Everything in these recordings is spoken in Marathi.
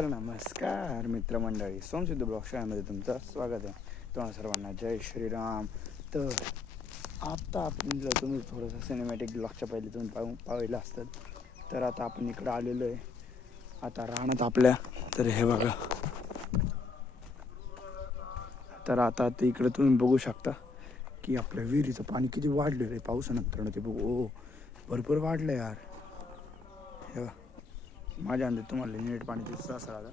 तर नमस्कार मित्रमंडळी, सोमसिद्ध ब्लॉग शाळेमध्ये तुमचं स्वागत आहे. तुम्हाला सर्वांना जय श्रीराम. तर आता आपण तुम्ही थोडंसं सिनेमॅटिक ब्लॉगच्या पहिले तुम्ही पाहिलं असतं. तर आता आपण इकडं आलेलो आहे आता राहण्यात आपल्या. तर हे बघा, तर आता इकडं तुम्ही बघू शकता की आपल्या विहिरीचं पाणी किती वाढलेलं आहे पावसानंतर. ते बघू, भरपूर वाढलं यार. हे बघा, माझ्या अंदाज तुम्हाला नीट पाणी दिसतं असं आता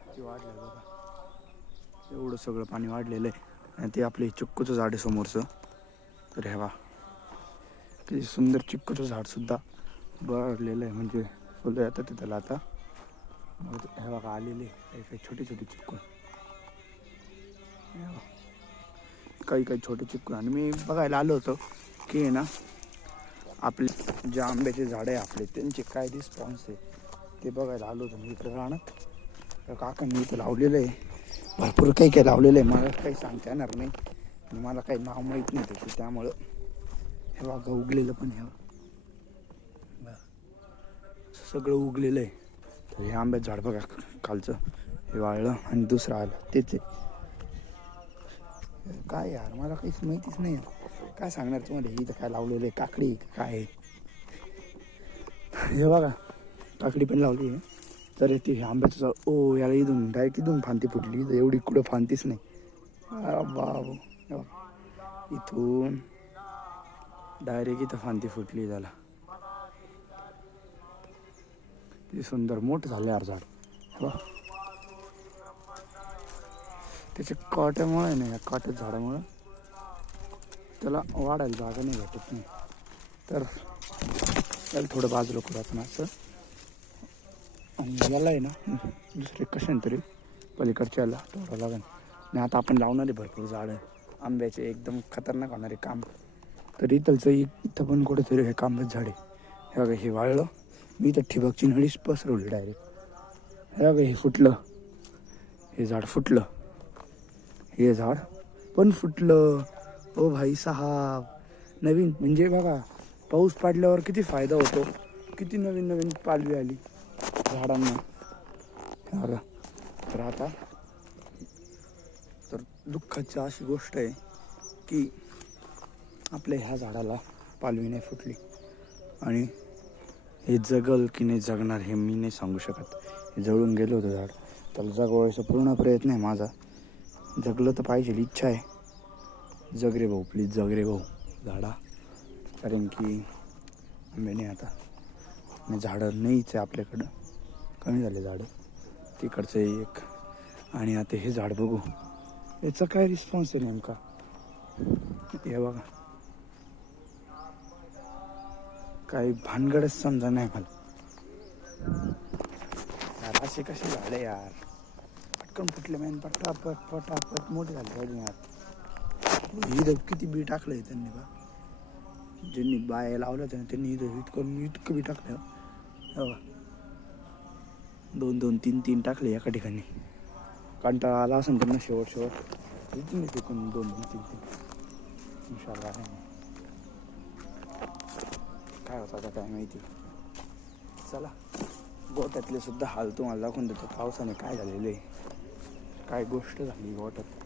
किती वाढलंय बघा. एवढं सगळं पाणी वाढलेलं आहे आणि ते आपले चिक्कूचं झाड आहे समोरचं. तर हे बघा, किती सुंदर चिक्कूचं झाड सुद्धा वाढलेलं आहे, म्हणजे फुलं येतात ते त्याला आता. हे बघा आलेले काही छोटे छोटे चिक्कू, काही काही छोटे चिक्कू. आणि मी बघायला आलो होतो की आहे ना, आपले जे आंब्याचे झाड आहे आपले, त्यांचे काय रिस्पॉन्स आहे ते बघायला आलो होतो मी इकडे राहणार. तर काकांनी इथं लावलेलं आहे, भरपूर काही काही लावलेलं आहे. मला काही सांगता येणार नाही आणि मला काही नाव माहीत नाही त्याचं. त्यामुळं हे बघा उगलेलं पण, हे सगळं उगलेलं आहे. तर हे आंब्याचं झाड बघा खालचं, हे वाळलं आणि दुसरं आलं तेच आहे. काय यार, मला काहीच माहितीच नाही काय सांगणार तुम्हाला. ही तर काय लावलेलं आहे, काकडी काय आहे. हे बघा काकडी पण लावली आहे. तर ते आंब्याचं ओ याला इथून डायरेक्ट इथून फांती फुटली, तर एवढी कुठं फांतीच नाही. बाबू, इथून डायरेक्ट इथं फांती फुटली त्याला. किती सुंदर मोठं झालं यार झाड. त्याच्या काट्यामुळे नाही, या काट्याच्या झाडामुळं त्याला वाढायला जागा नाही भेटत नाही. तर त्याला थोडं बाजूला करू आपण असं. आणि याला आहे ना दुसरे कशाने तरी पलीकडच्या याला तोडावं लागेल. आणि आता आपण लावणारे भरपूर झाडं आंब्याचे, एकदम खतरनाक होणारे काम. तर इथं पण कुठेतरी हे आंब्याचं झाड आहे. हे बघा, हे वाळलं. मी तर ठिबकची नळीच पसरवली डायरेक्ट. हे बघा, हे फुटलं, हे झाड फुटलं, हे झाड पण फुटलं. ओ भाई साहेब, नवीन म्हणजे बघा, पाऊस पडल्यावर किती फायदा होतो, किती नवीन नवीन पालवी आली झाडांना. बघा, तर आता तर दुःखाची अशी गोष्ट आहे की आपल्या ह्या झाडाला पालवी नाही फुटली. आणि हे जगल की नाही जगणार हे मी नाही सांगू शकत. हे जळून गेलं होतं झाड, त्याला जगवायचा पूर्ण प्रयत्न आहे माझा. जगलं तर पाहिजे, इच्छा आहे. जग रे भाऊ, प्लीज जग रे भाऊ झाडा. कारण की आंब्याने आता झाडं नाहीच आहे आपल्याकडं, कमी झाले झाडं. तिकडचं एक, आणि आता हे झाड बघू याचा काय रिस्पॉन्स आहे नेमका. हे बघा, काही भानगडच समजा नाही मला यार. असे कसे झाडे यार, पटकन फुटले मॅन, पटापट पटापट मोठे झाले पाहिजे यार. इथं किती बी टाकलंय त्यांनी बा, ज्यांनी बाया लावल्या होत्या त्यांनी इतकं बी टाकलं. हो, 2-2, 3-3 टाकले एका ठिकाणी. कंटाळा आला असेल त्यांना शेवट इथून फेकून 2-2, 3-3 काय होतं आता काय माहिती. चला, गोट्यातले सुद्धा हाल तुम्हाला दाखवून देतो. पावसाने काय झालेलं आहे, काय गोष्ट झाली गोट्यात.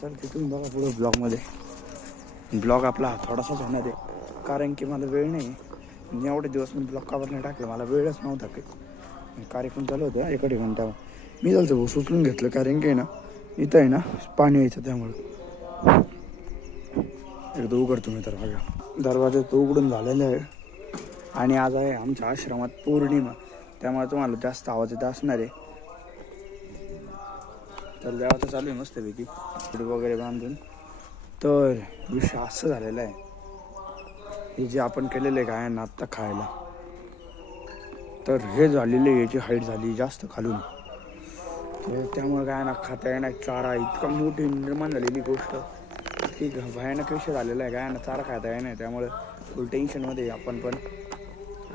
चल तिथून बघा पुढं ब्लॉगमध्ये. ब्लॉग आपला थोडासाच होणार आहे, कारण की मला वेळ नाही. एवढे दिवस मी ब्लॉग कावर नाही टाकलं, मला वेळच नव्हता. काही कार्यक्रम चालू होता एका ठिकाणी, त्यावर मी चालतं सुचलून घेतलं. कारण की ना इथं आहे ना पाणी यायचं, त्यामुळं एकदा उघडतो मी दरवाजा तो उघडून झालेला आहे. आणि आज आहे आमच्या आश्रमात पौर्णिमा, त्यामुळे तुम्हाला जास्त आवाज येत असणार आहे. तर देवाचं चालू आहे मस्तपैकी वगैरे बांधून. तर विषय असं झालेला आहे, हे जे आपण केलेलं आहे गायांना आत्ता खायला, तर हे झालेले याची हाईट झाली जास्त खालून. तर त्यामुळे गायांना खाता येणार चारा, इतका मोठी निर्माण झालेली गोष्ट की भयानक विषय झालेला आहे. गायांना चारा खाता येणार, त्यामुळे फुल टेन्शनमध्ये आपण पण.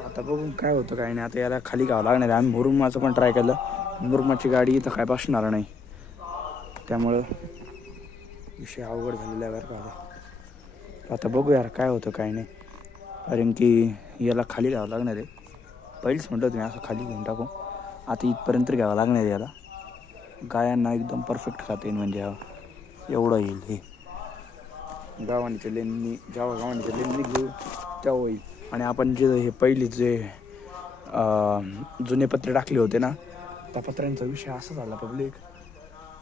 आता बघून काय होतं काय नाही. आता याला खाली घ्यावं लागणार आहे. आम्ही मुरुमाचं पण ट्राय केलं, मुरुमाची गाडी इथं काय बसणार नाही, त्यामुळं विषय अवघड झालेला आहे बरं का. आता बघू यार काय होतं काय नाही, कारण की याला खाली घ्यावं लागणार आहे. पहिलीच म्हटलं तुम्ही असं खाली घेऊन टाकू. आता इथपर्यंत घ्यावं लागणार याला. गायांना एकदम परफेक्ट खाता येईल म्हणजे एवढं येईल हे. गावांच्या लेननी जेव्हा गावांच्या लेननी घेऊ तेव्हा होईल. आणि आपण जे हे पहिली जे जुने पत्रे टाकले होते ना, त्या पत्र्यांचा विषय असा झाला पब्लिक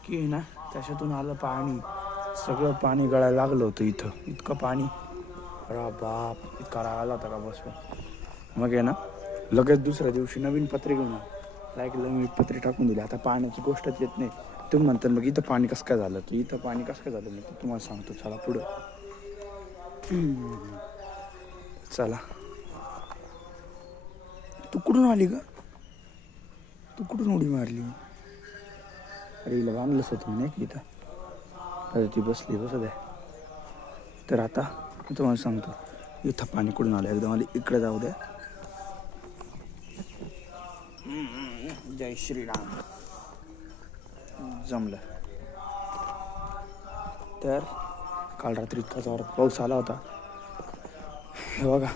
की ना त्याच्यातून आलं पाणी, सगळं पाणी गळायला लागलं होतं इथं. इतकं पाणी, अरे बाप, इतका राग आला होता का बस. मग आहे ना लगेच दुसऱ्या दिवशी नवीन पत्रे घेऊन नवीन पत्रे टाकून दिले. आता पाण्याची गोष्टच येत नाही. तुम्ही म्हणतात मग इथं पाणी कसं काय झालं, की इथं पाणी कसं काय झालं, मी तुम्हाला सांगतो चला पुढं. चला. तू कुठून आली का? तू कुठून उडी मारली? अरे हिला बांधलंच होतं मी नाही की इथं. अरे ती बसली बसत आहे. तर आता मी तुम्हाला सांगतो इथं पाणी कुठून आलं. एकदम आली इकडे जाऊ द्या. जय श्रीराम. जमलं. तर काल रात्री इतका जोरात पाऊस आला होता. हे बघा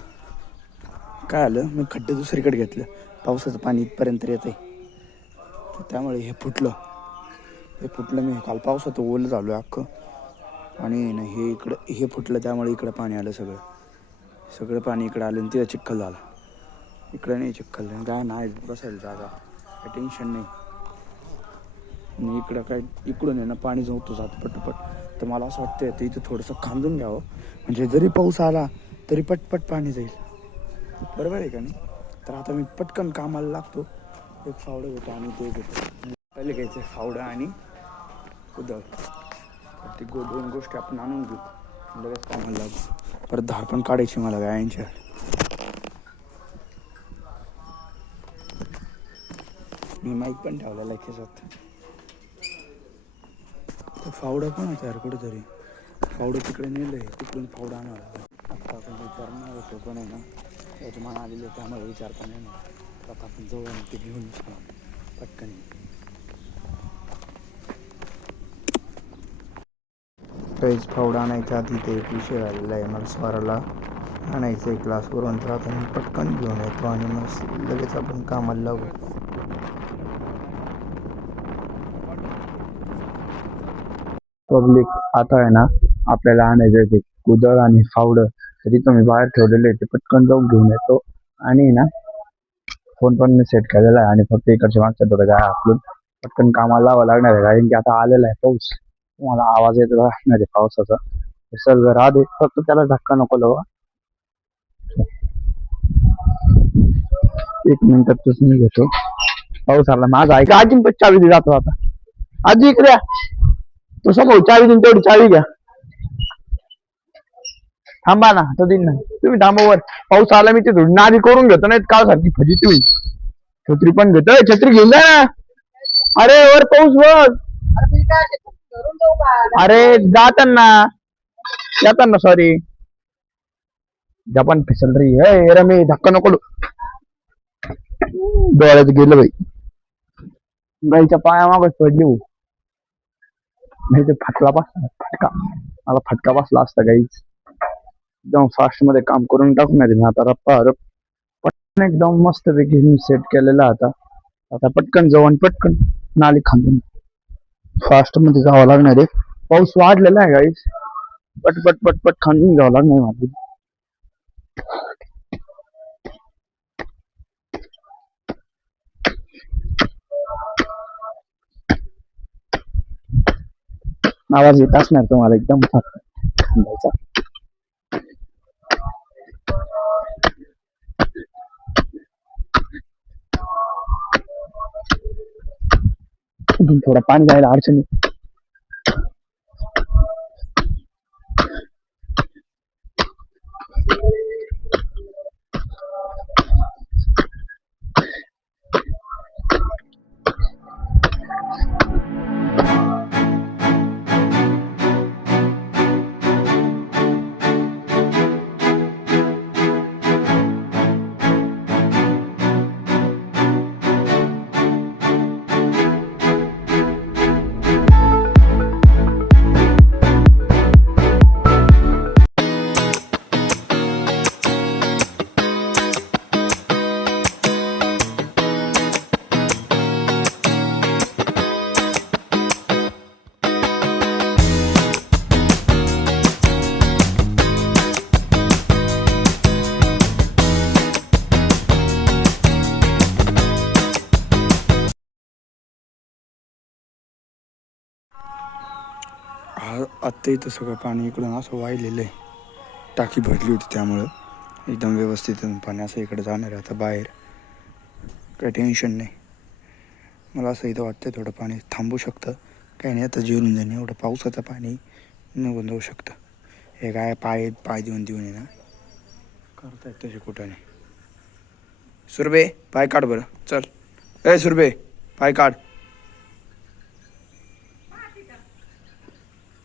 काय आलं, मी खड्डे दुसरीकडे घेतलं. पावसाचं पाणी इथपर्यंत येतं आहे, त्यामुळे हे फुटलं. मी काल पावसात ओलं झालो अख्खं. आणि ना हे इकडं हे फुटलं, त्यामुळे इकडं पाणी आलं. सगळं पाणी इकडं आलं आणि तिथं चिखल झाला. इकडं नाही चिखल, काय नाही बसायला जागा, काही टेन्शन नाही. आणि इकडं काय इकडून आहे ना पाणी जाऊन जातं पटपट. तर मला असं वाटतं ते इथं थोडंसं खांदून घ्यावं, म्हणजे जरी पाऊस आला तरी पटपट पाणी जाईल. बरोबर आहे का नाही? तर आता मी पटकन कामाला लागतो. एक फावडं घेतो आणि ते घेतो. पहिले घ्यायचं फावडं आणि कुदळ. तर ती दोन गोष्टी आपण आणून घेऊ, लगेच कामाला लागू. परत धार पण काढायची मला गायांच्या. मी माईक पण ठेवलेला आहे खिशात. तर फावडा पण आहे यार कुठेतरी. फावडं तिकडे नेलं आहे, तिकडून फावडा आणावं लागेल. आता आपण विचारणार होतो पण आहे ना त्याची मान आलेली आहे, त्यामुळे विचारता नाही ना. आता आपण जाऊ आणि ते घेऊन पटकन. काहीच फावडा आणायचा आधी ते एक विषय झालेला आहे. मला स्वराला आणायचं आहे क्लासवरून, तर आता मी पटकन घेऊन येतो आणि मग लगेच आपण कामाला लागू. पब्लिक आता आहे ना आपल्याला आणायचं आहे कुदळ आणि फावडं. तरी तुम्ही बाहेर ठेवलेले ते पटकन जाऊन घेऊन येतो. आणि ना फोन पण मी सेट केलेला आहे आणि फक्त इकडच्या मागच्या थोडं काय आपलं पटकन कामाला लावावं लागणार आहे, कारण की आता आलेला आहे पाऊस. तुम्हाला आवाज येत राहणार आहे पावसाचा. सर राहू फक्त त्याला धक्का नको लावा. 1 मिनिटातच मी घेतो. पाऊस आला माझा ऐका. आजी पण चावी दे जातो आता. आजी इकडे तो समोर चावी देऊन तेवढी चावी घ्या. थांबा ना, तो दिन ना तुम्ही थांबावर. पाऊस आला मी ते थोडी नादी करून घेतो, नाही काल सारखी फजिती होईल. छत्री पण घेतोय, छत्री घेऊन जा ना. अरे वर पाऊस बघ. अरे जाताना येताना सॉरी. जपान फिसल रही है रमे, धक्का नको. डोळ्यात गेलं बाई. गाईच्या पाया मागच पडली हो. नाही ते फटका मला फटका बसला असता गाईच. एकदम फास्ट मध्ये काम करून टाकणार आहे आता. रप्पा पटकन एकदम मस्त पैकी सेट केलेला आता पटकन जाऊ आणि पटकन नाली खांदून फास्ट मध्ये जावं लागणार आहे. पाऊस वाढलेला आहे गाईच, पटपट पटपट खांदून जावं लागणार माझं. आवाज येत असणार तुम्हाला एकदम खांदायचा. थोडं पाणी जायला अडचणी. आत्ता इथं सगळं पाणी इकडून असं वाहिलेलं आहे. टाकी भरली होती त्यामुळं एकदम व्यवस्थित पाणी असं इकडे जाणार आहे आता बाहेर. काही टेन्शन नाही. मला असं इथं वाटतं थोडं पाणी थांबू शकतं. काही नाही आता जिरून जाईन. एवढं पावसाचं पाणी निघून जाऊ शकतं. हे काय पाय पाय देऊन आहे ना करतायत तसे कुठं नाही. सुरभे पाय काढ बरं चल. सुरभे पाय काढ.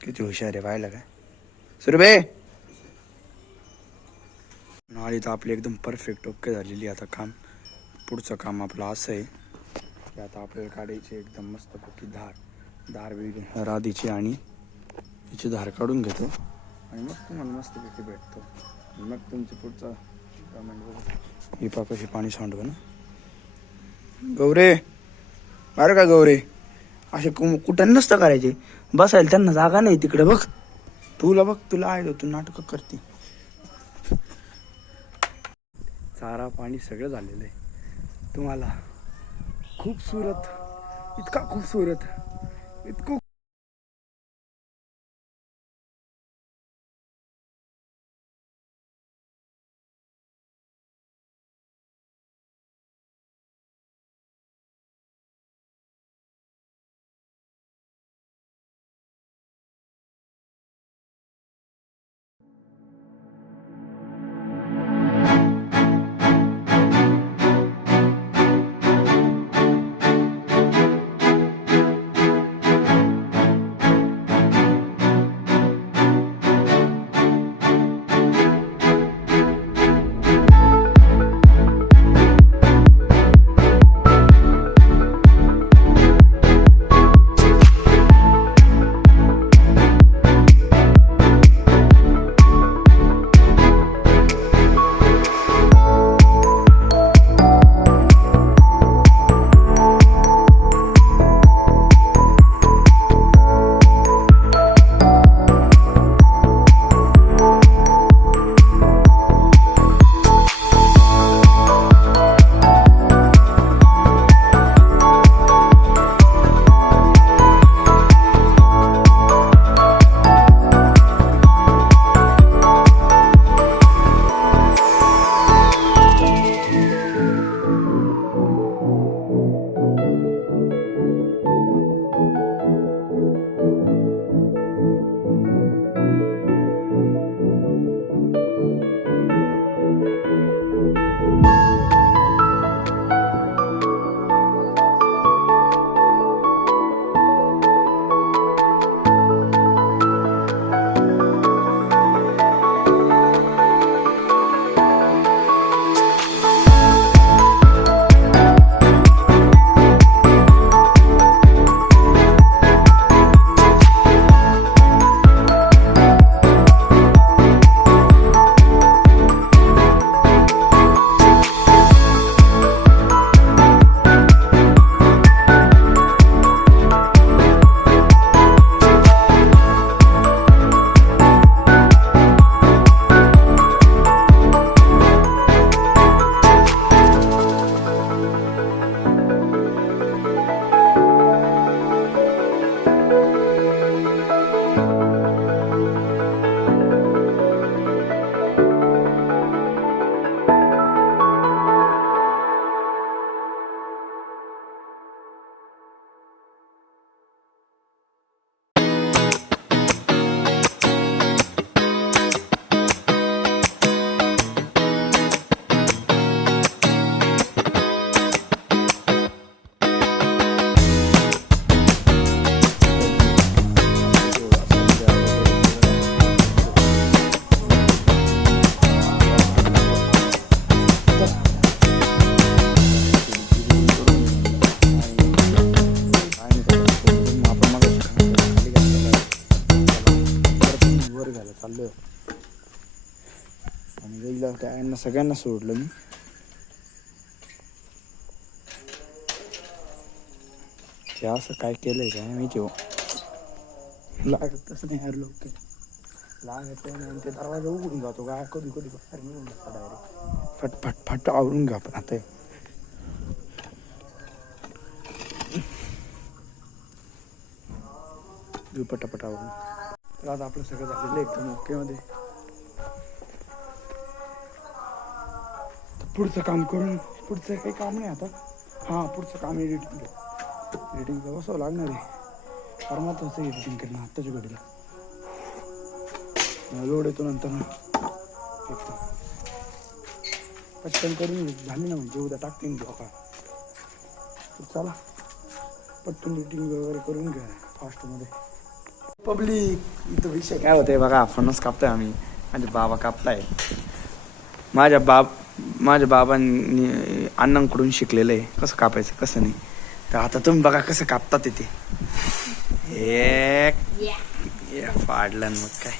किती हुशार आहे पाहिलं काय सुरभे. नाळी तर आपली एकदम परफेक्ट ओके झालेली. आता काम पुढचं काम आपलं असं आहे की आता आपल्याला काढायची एकदम मस्तपैकी धार वेगळी राधीची आणि हिची धार काढून घेतो आणि मग तुम्हाला मस्तपैकी भेटतो. मग तुमची पुढचा ही कशी पाणी सांडवं ना. गौरे बरं का गौरे असे कुठं नसतं करायचे. बसायला त्यांना जागा नाही तिकडे. बघ तुला आहे तू नाटक करते. चारा पाणी सगळं झालेलं आहे. तुम्हाला खूपसूरत इतका खूपसूरत इतकं चाललोय आणि वेगळं काय सगळ्यांना सोडलं मी. हे असं काय केलंय काय माहिती हो. लागत तसं नाही यार लोक लागत आणि ते दरवाजा उघडून जातो काय कधी कधी बाहेर निघून जातो डायरेक्ट. फट फट फट आवरून घ्या आपण आता. पटापट आवरून तर आता आपलं सगळं झालेलं आहे एकदम ओके मध्ये. पुढचं काम करून पुढचं काही काम नाही आता. हां पुढचं काम एडिटिंगला बसावं लागणार आहे. फार महत्त्वाचं एडिटिंग करणं आत्ताच्या घडीला. लोड येतो नंतर ना एकदम पटकन करून झाली ना म्हणजे उद्या टाकते झोपा. तर चला पटकन एडिटिंग वगैरे करून घ्या फास्टमध्ये. पब्लिक इथं विषय काय होतंय बघा. फणस कापताय आम्ही. माझे बाबा कापताय. माझ्या बाबांनी अण्णांकडून शिकलेलं आहे कसं कापायचं कसं नाही. तर आता तुम्ही बघा कसं कापतात तिथे. फाडलं मग काय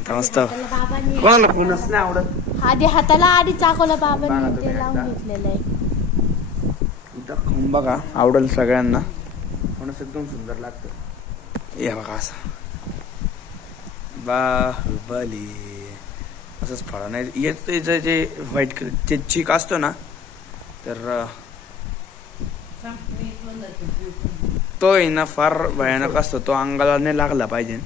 आता मस्त. कोणाला फणस नाही आवडत. आधी हाताला आधी चाकवलं बाबांनी ते लावून घेतलेलं आहे. इथं खाऊन बघा आवडेल सगळ्यांना. फणस एकदम सुंदर लागतं. या बघा असं बाहुबली असंच फळा नाही येत. जे व्हाईट ते चीक असतो ना तर तो आहे ना फार भयानक असतो. तो अंगाला नाही लागला पाहिजे.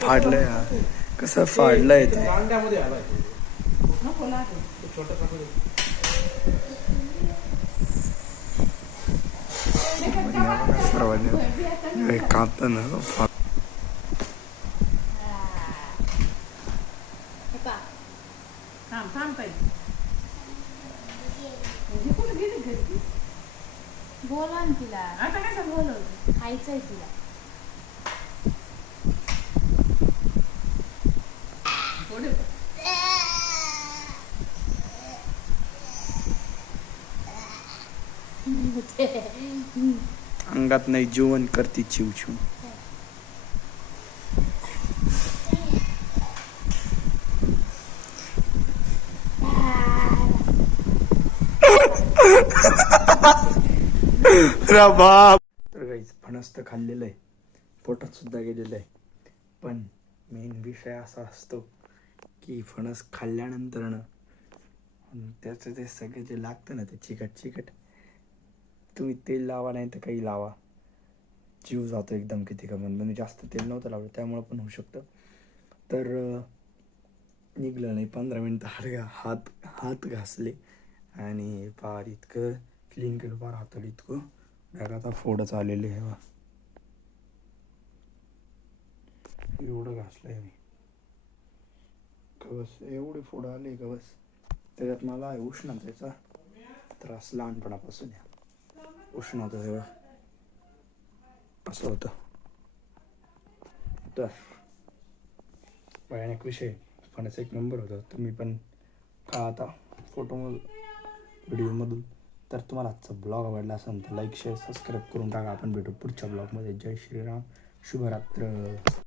फाडलंय कसं फाडलंय ते. सर्वांनी कापताना बोला ना तिला. आता काय बोलव खायचंय तिला. अंगात नाही जीवन करते चिव चिव. बाप. तर गाईस फणस तर खाल्लेलं आहे. पोटात सुद्धा गेलेलं आहे. पण मेन विषय असा असतो की फणस खाल्ल्यानंतर ना त्याचं ते सगळं जे लागतं ना ते चिकट तुम्ही तेल लावा नाही तर काही लावा जीव जातो एकदम. किती का म्हणून मी जास्त तेल नव्हतं लावलं त्यामुळं पण होऊ शकतं. तर निघलं नाही 15 मिनटं हात घासले आणि फार इतकं क्लीन केलं फार हाताला इतकं आता फोडच आलेले आहे. एवढं घासलंय मी कवस एवढे फोड आले कवस. त्याच्यात मला उष्णतेचा त्रास लहानपणापासून उष्णता तेव्हा असं होतं. तर भयानक विषय फणस एक नंबर होता. तुम्ही पण का आता व्हिडिओमधून. तर तुम्हाला आजचा ब्लॉग आवडला असेल तर लाईक शेअर सबस्क्राईब करून टाका. आपण भेटू पुढच्या ब्लॉगमध्ये. जय श्रीराम. शुभरात्र.